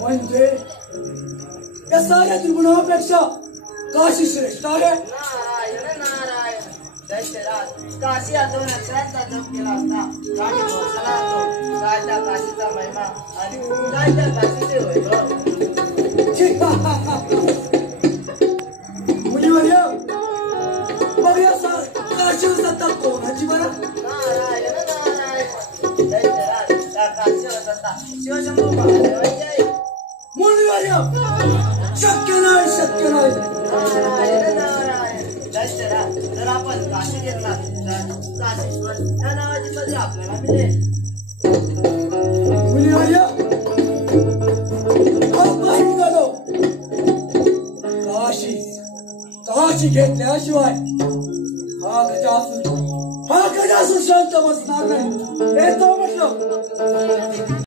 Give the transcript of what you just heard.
म्हणजे या साऱ्या त्रिगुणापेक्षा काशी श्रेष्ठ आहे. नारायण नारायण दैत्यराज काशी अथवा अक्षरांचा जप केला असता काही मोसला असतो काय त्या काशीचा महिमा आणि काय त्या काशीचे वैभव. मुनिवर्य मग या काशी सत्ता कोणाची बरं? नारायण नारायण दैत्यराज त्या काशीवर सत्ता शिवशंभू महादेवाची आहे. मुनिवर्य शक्य नाही शक्य नाही. नारायण नारायण दैत्यराज जर आपण काशी घेतला तर काशीश्वर या नावाची पदवी आपल्याला मिळेल. मुनिवर्य काय निघालो काशी घेतल्याशिवाय हा गजासून शांत बसणार नाही. येतो म्हटलं.